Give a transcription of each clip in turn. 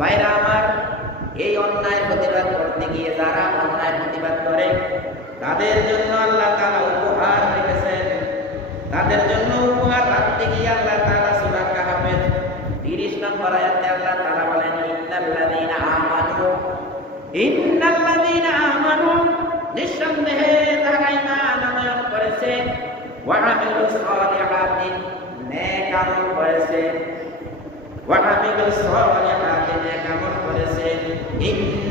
বাইরা আমার এই অন্যায় প্রতিবাদ করতে গিয়ে যারা অন্যায় প্রতিবাদ করে, তাদের জন্য আল্লাহ তাআলা উপহার রেখেছেন তাদের জন্য উপহার রাখতে গিয়ে আল্লাহ তাআলা সূরা কাহাফের 30 নম্বর আয়াতে আল্লাহ তাআলা বলেন, ইন্নাল্লাযীনা আমানু ইন্নাল্লাযীনা আমানু নিঃসন্দেহে যারা ঈমান আনয়ন করেছে, ওয়া আমিলুস সালিহাতি, নেক আমল করেছে। ওয়া আমিলুস নেক আমল করেছে ইন্না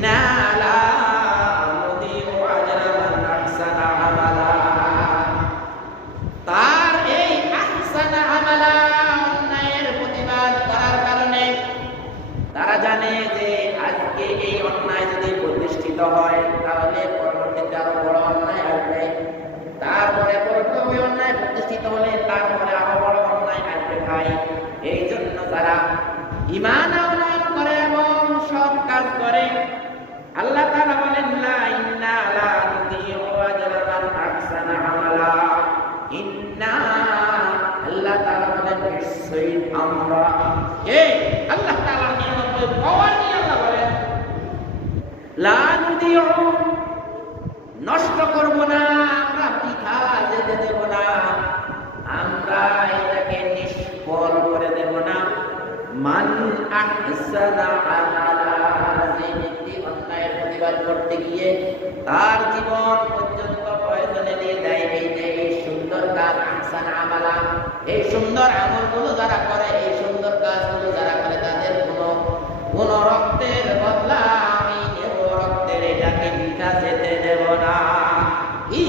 প্রতিবাদ করতে গিয়ে তার জীবন পর্যন্ত প্রয়োজনে দিয়ে দেয়, এই সুন্দর কাজ আহসান এই সুন্দর আমলগুলো যারা করে এই সুন্দর কাজগুলো যারা করে তাদের কোনো কোনো রক্তের বদলা আমি নেব রক্তের এটাকে বৃথা যেতে দেব না ই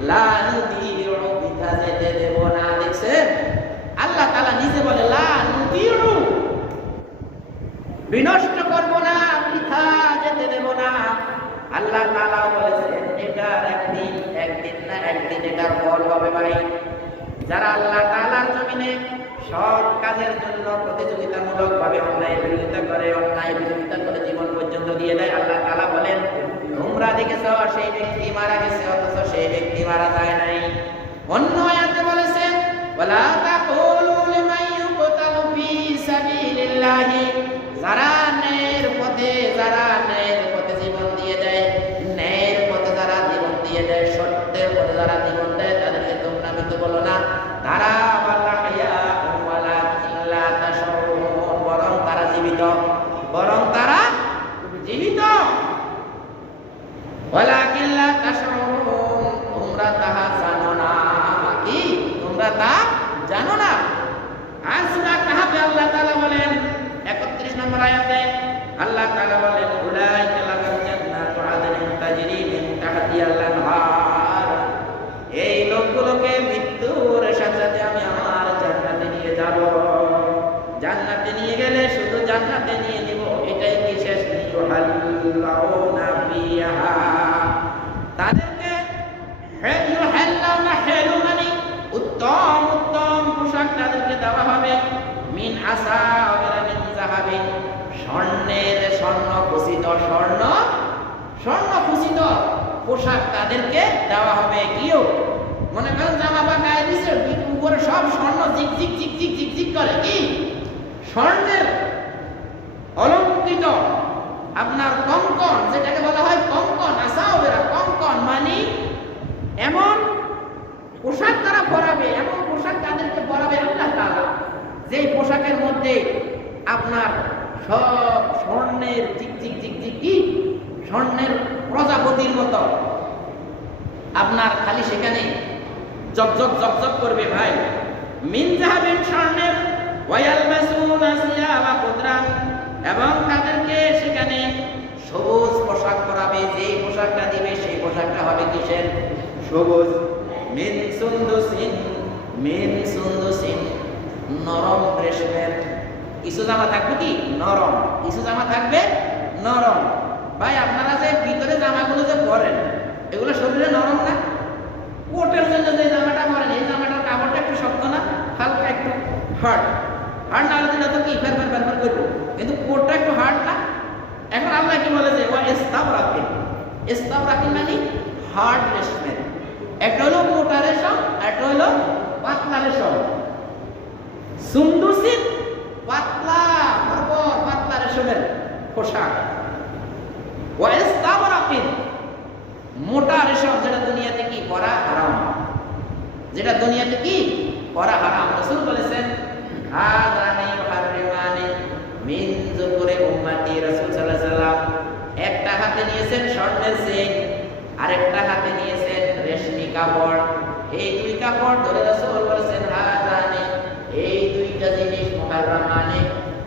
লা নুদিউ বৃথা যেতে দেব না দেখছেন আল্লাহ তাআলা নিজে বলে লা নুদিউ বিনষ্ট করব না বৃথা যেতে দেব না আল্লাহ তাআলা বলেছেন এটার একদিন একদিন এটার ফল হবে ভাই। যারা আল্লাহ তাআলার জমিনে সৎ কাজের জন্য প্রতিযোগিতামূলক ভাবে অন্যায় বিরোধিতা করে, অন্যায় বিরোধিতা করে জীবন পর্যন্ত দিয়ে দেয়, আল্লাহ তাআলা বলেন, তোমরা দেখেছ, সেই ব্যক্তি মারা গেছে, অথচ সেই ব্যক্তি মারা যায় নাই। অন্য আয়াতে বলেছেন ওয়ালা তাকুলু লিমান ইউকতালু ফি সাবিলিল্লাহি। যারা তোমরা মৃত বলো না তারা ওয়ালাহিয়া ওয়ালা কিল্লা তাশউরুন বরং তারা জীবিত বরং তারা জীবিত ওয়ালা কিল্লা তাশউরুন তোমরা তাহা জানো না কি তোমরা তা জানো না আর সূরা কাহাফে আল্লাহ তাআলা বলেন 31 নম্বর আয়াতে আল্লাহ তাআলা বলেন উলাইকা লাহুম জান্নাতু আদনিন তাজরি মিন তাহতিহাল আনহার এই লোকগুলোকে মৃত্যুর সাথে সাথে আমি আমার জান্নাতে নিয়ে যাব জান্নাতে নিয়ে গেলে শুধু জান্নাতে নিয়ে নিব এটাই কি শেষ ইউহাল্লাউনা ফিহা তাদেরকে হে- ইউহাল্লাউনা হেলু মানে উত্তম উত্তম পোশাক তাদেরকে দেওয়া হবে মিন আসা মিন জাহাবিন স্বর্ণের স্বর্ণ খচিত স্বর্ণ স্বর্ণ খচিত পোশাক তাদেরকে দেওয়া হবে। কিও? মনে করেন জামা বা দিছে উপরে সব স্বর্ণ জিক জিক জিক জিক জিক জিক করে। কি? স্বর্ণের অলঙ্কৃত আপনার কঙ্কন, যেটাকে বলা হয় কঙ্কন আসাওবেরা কঙ্কন মানে এমন পোশাক তারা পরাবে, এমন পোশাক তাদেরকে পরাবে। যেই পোশাকের মধ্যে আপনার সব স্বর্ণের জিক জিক কি? স্বর্ণের প্রজাপতির মতো। আপনার খালি সেখানে জকজক জকজক করবে ভাই। মিন জাহাবিন স্বর্ণের এবং তাদেরকে সেখানে সবুজ পোশাক পরাবে। যেই পোশাকটা দিবে, সেই পোশাকটা হবে কিসের? সবুজ। মিন সুন্দুসিন মিন সুন্দুসিন। নরম রেশমের কিছু জামা থাকবে কি? নরম। কিছু জামা থাকবে নরম। ভাই, আপনারা যে ভিতরে জামাগুলো যে পরেন, এগুলো শরীরে নরম না? কোটের জন্য যে জামাটা পরেন, এই জামাটার কাপড়টা একটু শক্ত না? হালকা একটু হার্ড হার্ড না হলে তো কি? ফের ফের ফের ফের করব। কিন্তু কোটটা একটু হার্ড না? এখন আল্লাহ কি বলে যে ও ইস্তাব রাখেন ইস্তাব রাখেন মানে হার্ড রেশমের একটা হলো মোটা রেশম একটা হলো পাতলা রেশম সুন্দুসিন পাতলা বরাবর পাতলা রেশমের পোশাক। ওয়াইস্তাবরাকিন মোটা রেশম যেটা দুনিয়াতে কি করা হারাম। যেটা দুনিয়াতে কি করা হারাম। রাসূল বলেছেন হাদানি হারিমানি মিন যুকুরে উম্মতি। রাসূল সাল্লাল্লাহু আলাইহি সাল্লাম একটা হাতে নিয়েছেন স্বর্ণের চেইন আরেকটা হাতে নিয়েছেন রেশমি কাপড়। এই দুই কাপড় ধরে রাসূল বলেছেন হাদানি এই দুইটা জিনিস মুহাররামানি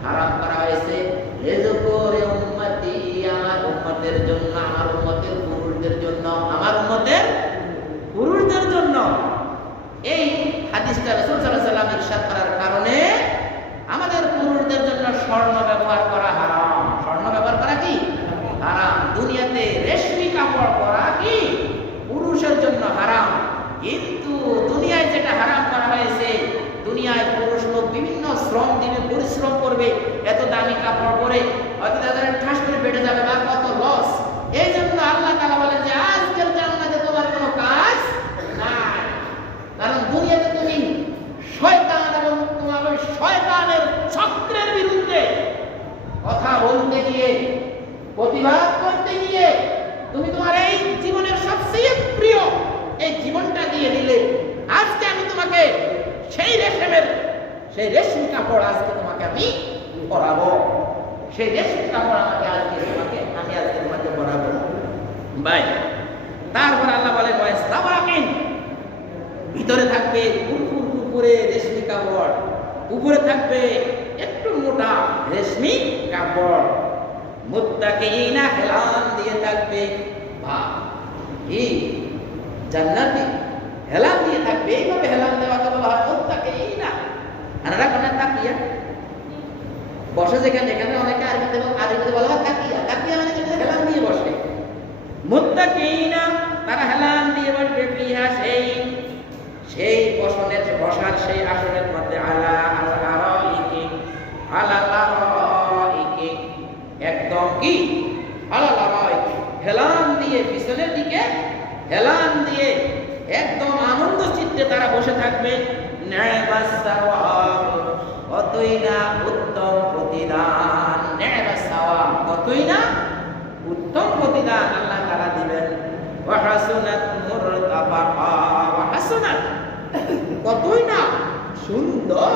হারাম করা হয়েছে। উম্মতি, আমার উম্মতের জন্য, আমার উম্মতের পুরুষদের জন্য, আমার উম্মতের পুরুষদের জন্য। এই হাদিসটা রাসূল সাল্লাল্লাহু আলাইহি ওয়াসাল্লাম ইরশাদ করার কারণে আমাদের পুরুষদের জন্য স্বর্ণ ব্যবহার করা হারাম স্বর্ণ ব্যবহার করা কি হারাম দুনিয়াতে রেশমি কাপড় পরা কি পুরুষের জন্য হারাম কিন্তু দুনিয়ায় যেটা হারাম করা হয়েছে দুনিয়ায় পুরুষ লোক বিভিন্ন শ্রম দিবে পরিশ্রম করবে এত দামি কাপড় পরে হয়তো তাদের ঠাস করে বেড়ে যাবে বা কত লস এই জন্য আল্লাহ তাআলা বলেন যে আজকের জান্নাতে তোমার কোনো কাজ নাই কারণ দুনিয়াতে তুমি শয়তান এবং তোমার ওই শয়তানের চক্রের বিরুদ্ধে কথা বলতে গিয়ে প্রতিবাদ করতে গিয়ে তুমি তোমার এই জীবনের সবচেয়ে প্রিয় এই জীবনটা দিয়ে দিলে আজকে আমি তোমাকে সেই রেশমের, সেই রেশমি কাপড় আজকে তোমাকে আমি পরাবো। সেই রেশমি কাপড় আমাকে আজকে তোমাকে, আমি আজকে তোমাকে পরাবো। বাই তারপর আল্লাহ বলে, বয়স তাবাকিন ভিতরে থাকবে ফুরফুর ফুরফুরে রেশমি কাপড়। উপরে থাকবে একটু মোটা রেশমি কাপড়। মুত্তাকিনা হেলান দিয়ে থাকবে বাহ কি? জান্নাতি? হেলান দিয়ে থাকবে? এইভাবে হেলান দেওয়াকে বলা হয় মুত্তাকিনা আনারা কোন তাকিয়া। বসে যেখানে, এখানে অনেকে আরবিতে আরবিতে বলা হয় তাকিয়া। তাকিয়া মানে যেখানে হেলান দিয়ে বসে। মুত্তাকিনা, তারা হেলান দিয়ে বসবে সেই সেই বসনের, বসার সেই আসনের মধ্যে আলা আলা আরাইকি একদম কি? হেলান দিয়ে পিছনের দিকে হেলান দিয়ে একদম আনন্দ চিত্তে তারা বসে থাকবে। নি'মাস সাওয়াব। কতই না উত্তম প্রতিদান? কতই না উত্তম প্রতিদান আল্লাহ তাআলা দিবেন। কতই না সুন্দর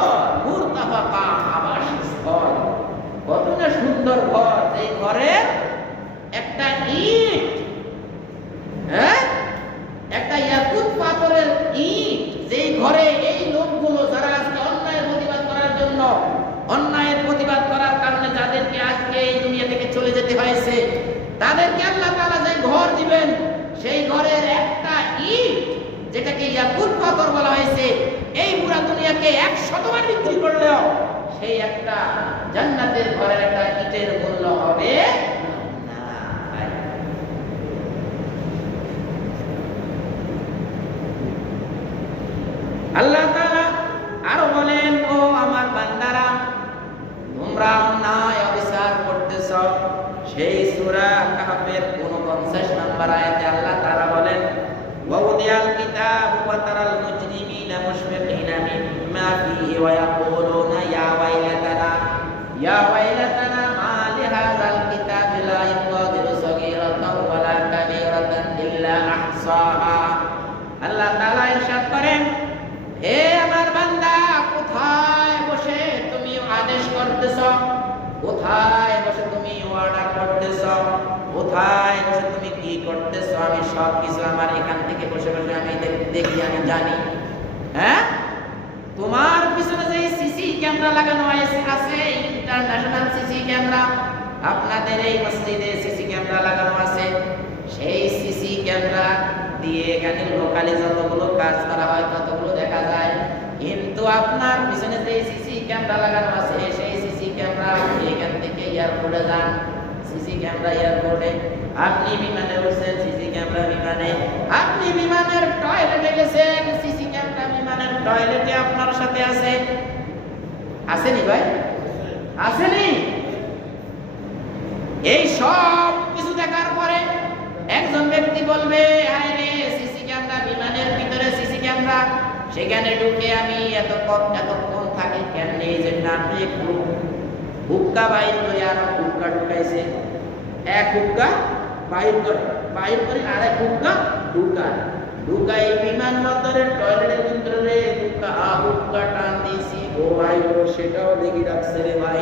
কত না সুন্দর ঘর এই ঘরের একটা ইট হ্যাঁ একটা ইয়াকুত পাথরের ইট যেই ঘরে এই লোকগুলো যারা আজকে অন্যায়ের প্রতিবাদ করার জন্য অন্যায়ের প্রতিবাদ করার কারণে যাদেরকে আজকে এই দুনিয়া থেকে হয়েছে তাদেরকে আল্লাহ তাআলা যে ঘর দিবেন, সেই ঘরের একটা ইট, যেটাকে ইয়াকুত পাথর বলা হয়েছে, এই পুরা দুনিয়াকে এক শতবার বিক্রি করলেও সেই একটা জান্নাতের ঘরের একটা ইটের মূল্য হবে 49 নম্বর আয়াতে আল্লাহ তারা বলেন ওয়াউদিয়াল কিতাব ওয়া তারাল মুজরিমিনা মুশফিকিনা মিম্মা ফীহি ওয়া ইয়াকুলুনা ইয়া ওয়াইলাতানা ইয়া ওয়াইলাতানা মা লিহাযাল কিতাবি লা ইউগাদিরু সগীরাতাও ওয়ালা কাবীরাতান ইল্লা আহসাহা আল্লাহ তাআলা ইরশাদ করেন হে আমার বান্দা কোথায় বসে তুমি আদেশ করতেছ কোথায় বসে তুমি অর্ডার করতেছ কোথায় তুমি কি করতেছ? আমি সব আমার এখান থেকে বসে বসে আমি দেখি আমি জানি। হ্যাঁ? তোমার পিছনে যে সিসি ক্যামেরা লাগানো আছে আছে ইন্টারন্যাশনাল সিসি ক্যামেরা। আপনাদের এই মসজিদে সিসি ক্যামেরা লাগানো আছে। সেই সিসি ক্যামেরা দিয়ে এখানে লোকালি যতগুলো কাজ করা হয়, ততগুলো দেখা যায়। কিন্তু আপনার পিছনে যে সিসি ক্যামেরা লাগানো আছে, সেই সিসি ক্যামেরা এখান থেকে এয়ারপোর্টে যান। ক্যামেরা এয়ারপোর্টে, আপনি বিমানে উঠছেন সিসি ক্যামেরা বিমানে। আপনি বিমানের টয়লেটে গেছেন, সিসি ক্যামেরা বিমানের টয়লেটে আপনার সাথে আছে। আসেনি ভাই? আসেনি? এই সব কিছু দেখার পরে একজন ব্যক্তি বলবে আয় রে, সিসি ক্যামেরা বিমানের ভিতরে সিসি ক্যামেরা। সেখানে ঢুকে আমি এতক্ষণ এতক্ষণ থাকি কেমনি এই আপনি একটু হুক্কা বাইর করে আর হুক্কা ঢুকাইছে। এক হুক্কা বাইর করে বাইর করে আর এক হুক্কা ঢুকায়। ঢুকাই বিমানবন্দরের টয়লেটের ভিতরে হুক্কা আ, হুক্কা টান দিয়েছি। ও ভাই, ও সেটাও দেখি রাখছে রে ভাই।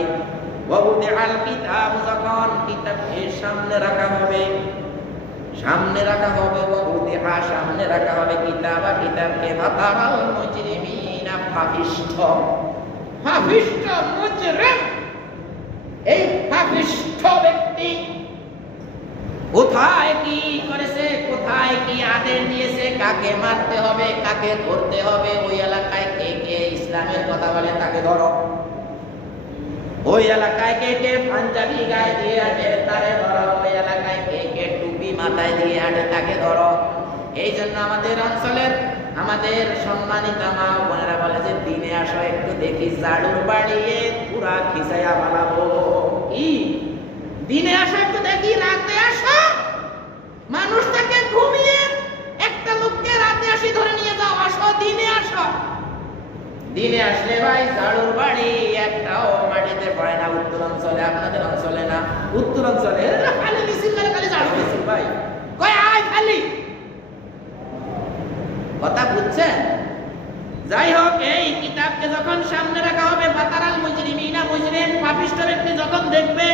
বহুতে আল কিতাব যখন কিতাবকে সামনে রাখা হবে, সামনে রাখা হবে বহুতে হা সামনে রাখা হবে কিতাব আর কিতাবকে ভাতারাল মুজরিমিনা ফাফিষ্ঠ ফাফিষ্ঠ মুজরিম। এই পাপিষ্ঠ ব্যক্তি কোথায় কি করেছে, কোথায় কি আদেশ দিয়েছে, কাকে মারতে হবে, কাকে ধরতে হবে, ওই এলাকায় কে কে ইসলামের কথা বলে তাকে ধরো। ওই এলাকায় কে কে পাঞ্জাবি গায়ে দিয়ে আটে তারে ধরো। ওই এলাকায় কে কে টুপি মাথায় দিয়ে আটে তাকে ধরো। এই জন্য আমাদের অঞ্চলের, আমাদের সম্মানিত মা বোনেরা বলে যে, দিনে আসো, একটু দেখি জাড়ুর বাড়িয়ে পুরা খিসাইয়া কি? দিনে আসো, একটু দেখি আসো মানুষটাকে ঘুমিয়ে একটা লোককে রাতে আসি ধরে নিয়ে যাও, আসো, দিনে আসো। দিনে আসলে ভাই ঝাড়ুর বাড়ি একটাও মাটিতে পড়ে না, উত্তর অঞ্চলে, আপনাদের অঞ্চলে না। উত্তর অঞ্চলে খালি মিছিল করে খালি ঝাড়ু মিছিল, ভাই। কয়, আয় খালি। কথা বুঝছেন? যাই হোক, এই কিতাবকে যখন সামনে রাখা হবে বাতারাল মুজরিমিনা মুজরিম পাপিষ্ঠ ব্যক্তি যখন দেখবে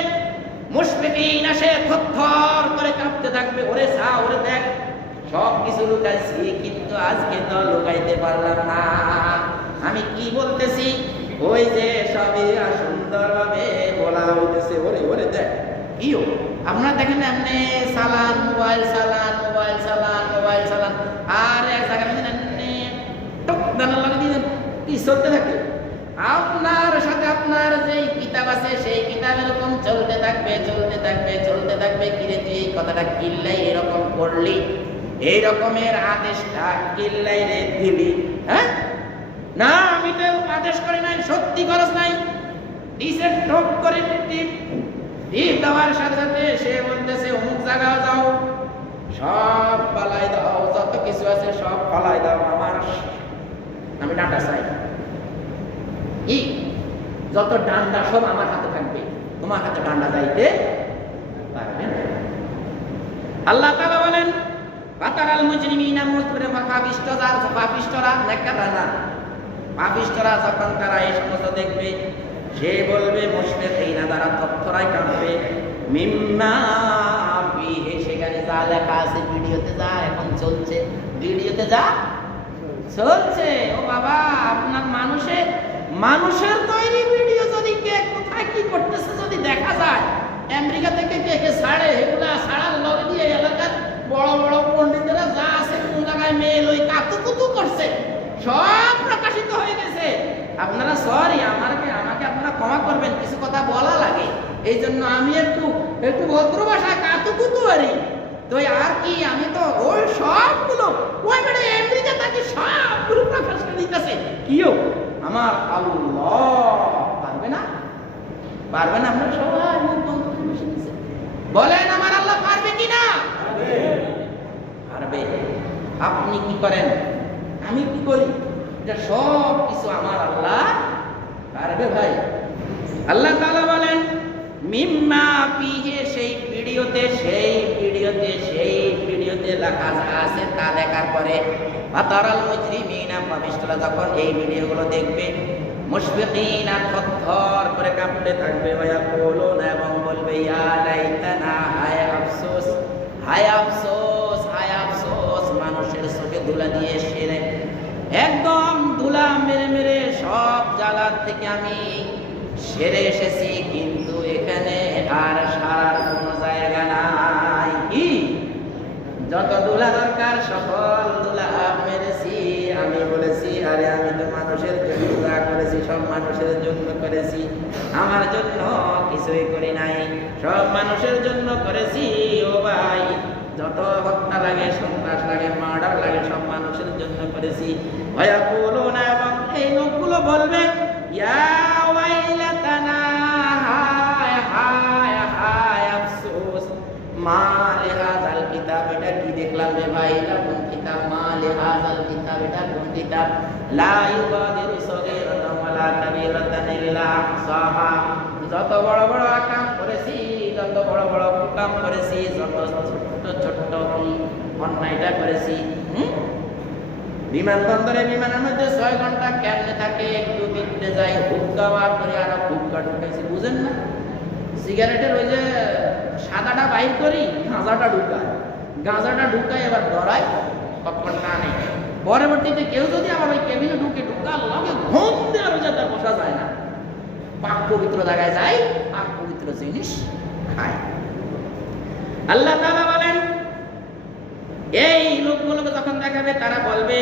মুশফিকিনা সে থরথর করে কাঁপতে থাকবে, ওরে সা ওরে দেখ, সব কিছু লুকাইছি, কিন্তু আজকে তো লুকাইতে পারলাম না। আমি কি বলতেছি? ওই যে সবই সুন্দরভাবে বলা হইতেছে, ওরে ওরে দেখ ইও আপনারা দেখেন এমনি, সালান, মোবাইল সালান মোবাইল সালান মোবাইল সালান। আর এক জায়গায় এমনি, টক দানা লাগা দিয়ে কি চলতে থাকে? আপনার সাথে আপনার যে কিতাব আছে, সেই কিতাব এরকম চলতে থাকবে চলতে থাকবে চলতে থাকবে, কিরে তুই এই কথাটা কিল্লাই এরকম করলি? এই রকমের আদেশটা কিল্লাই রে দিলি হ্যাঁ? না, আমি তো আদেশ করি নাই, সত্যি খরচ নাই। ডিসের ঠোক করে টিপ টিপ দেওয়ার সাথে সাথে সে বলতেছে, অমুক জায়গায় যাও, সব পালাই দাও, যত কিছু আছে সব পালাই দাও, আমার, আমি ডাটা চাই। কি? যত ডান্ডা সব আমার হাতে থাকবে। তোমার হাতে ডান্ডা যাইতে পারবে না। আল্লাহ তাআলা বলেন, বাতারাল মুজরিমিনা মুসরে ফাফিষ্ট যার ফাফিষ্টরা নেককারা না পাপিষ্টরা যখন তারা এই সমস্ত দেখবে, সে বলবে মুশফিকিনা দ্বারা তথ্যরাই কাঁপবে মিম্মা সেখানে যা লেখা আছে, ভিডিওতে যা, এখন চলছে। ভিডিওতে যা চলছে। ও বাবা, আপনার মানুষের মানুষের তৈরি ভিডিও যদি কে কোথায় কি করতেছে যদি দেখা যায়, আমেরিকা থেকে কে কে ছাড়ে, এগুলা ছাড়ার লগে দিয়ে এলাকার বড় বড় পণ্ডিতেরা যা আছে কোন জায়গায় মেল ওই কাতুকুতু করছে, সব প্রকাশিত হয়ে গেছে। আপনারা সরি আমাকে আমাকে আপনারা ক্ষমা করবেন, কিছু কথা বলা লাগে। এই জন্য আমি একটু একটু ভদ্র ভাষায় কাতুকুতু পারি তো আর কি, আমি তো ওই সবগুলো ওই মানে আমেরিকা তাকে সবগুলো প্রকাশ করে দিতেছে কিও? আমার আল্লাহ। পারবে না? পারবে না? আমরা সবাই মুখ। বলেন, আমার আল্লাহ পারবে কি না পারবে। আপনি কি করেন? আমি কি করি? এটা সব কিছু আমার আল্লাহ পারবে ভাই। আল্লাহ তাআলা বলেন, মিম্মা ফিহে, সেই ভিডিওতে সেই ভিডিওতে, সেই তা দেখার পরে ফাতারাল মুজরিমিনা যখন এই ভিডিওগুলো দেখবে, মুশফিকিনা করে কাঁপতে থাকবে, ওয়া ইয়াকুলুনা এবং বলবে, ইয়া লাইতানা, হায় আফসোস হায় আফসোস হায় আফসোস, মানুষের চোখে ধুলা দিয়ে সেরে একদম ধুলা মেরে মেরে সব জালার থেকে আমি সেরে এসেছি, কিন্তু এখানে আর সারার কোনো জায়গা নাই কি যত দুলা দরকার, সকল দুলা মেরেছি। আমি বলেছি, আরে আমি তো মানুষের জন্য যা করেছি, সব মানুষের জন্য করেছি। আমার জন্য কিছুই করি নাই। সব মানুষের জন্য করেছি, ও ভাই। যত হত্যা লাগে, সন্ত্রাস লাগে, মার্ডার লাগে, সব মানুষের জন্য করেছি। ভয়া বলো না, এবং এই লোকগুলো বলবে হায় হায় হায়, আফসোস। মা দেখলাম রে ভাই? এটা কোন কিতাব? মা লেহাজাল কিতাব, এটা কোন কিতাব? লা কাবীরাতান আহসাহা। যত বড় বড় আকাম করেছি, যত বড় বড় কাম করেছি, যত ছোট্ট ছোট্ট অন্যায়টা করেছি? বিমানবন্দরে বিমানের মধ্যে ছয় ঘণ্টা কেমনে থাকে, একটু বিদ্যে যায় হুক্কা বার করে আরও হুক্কা ঢুকাইছি, বুঝেন না? সিগারেটের ওই যে সাদাটা বাইর করি গাঁজাটা ঢুকায় গাঁজাটা ঢুকায় এবার ধরায় তখন না নেই। পরবর্তীতে কেউ যদি আমার ওই কেবিনে ঢুকে ঢুকার লগে ঘুম দেওয়ার যাতে বসা যায় না, পাক পবিত্র জায়গায় যায়, পাক পবিত্র জিনিস খায়। আল্লাহ তাআলা বলেন, এই লোকগুলোকে যখন দেখাবে, তারা বলবে,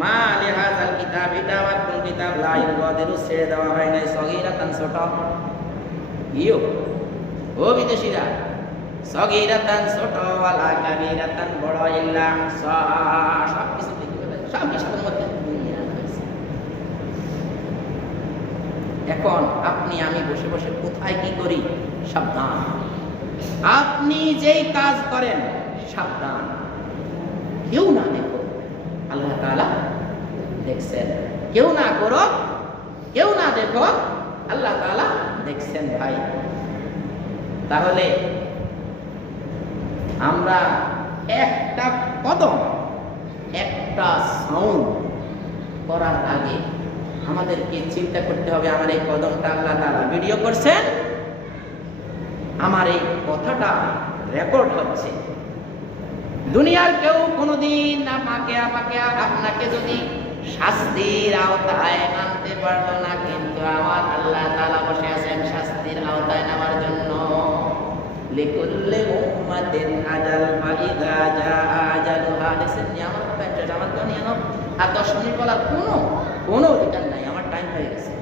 মা আলী হাজাল কিতাব, এটা আমার কোন কিতাব? লা ইউগাদিরু, ছেড়ে দেওয়া হয় নাই, সগীরাতান ছোট। ইয়ো, ও বিদেশিরা সগীরাতান ছোট ওয়ালা বড় ইল্লা সব কিছু সব কিছুর মধ্যে এখন আপনি, আমি বসে বসে কোথায় কি করি? সাবধান। আপনি যেই কাজ করেন, সাবধান। কেউ না দেখো। আল্লাহ তাআলা দেখছেন। কেউ না করো, কেউ না দেখো, আল্লাহ তাআলা দেখছেন ভাই। তাহলে আমরা একটা কদম, একটা সাউন্ড করার আগে আমাদেরকে চিন্তা করতে হবে, আমার এই কদমটা আল্লাহ তাআলা ভিডিও করছেন। আমার এই কথাটা রেকর্ড হচ্ছে। দুনিয়ার কেউ কোনোদিন আমাকে আমাকে আপনাকে যদি শাস্তির আওতায় আনতে পারল না, কিন্তু আমার আল্লাহ তালা বসে আছেন শাস্তির আওতায় নেওয়ার জন্য। লিকুল্লি আমার তো নিয়ে নাও আর দশ মিনিট বলার কোনো কোনো অধিকার নাই। আমার টাইম হয়ে গেছে।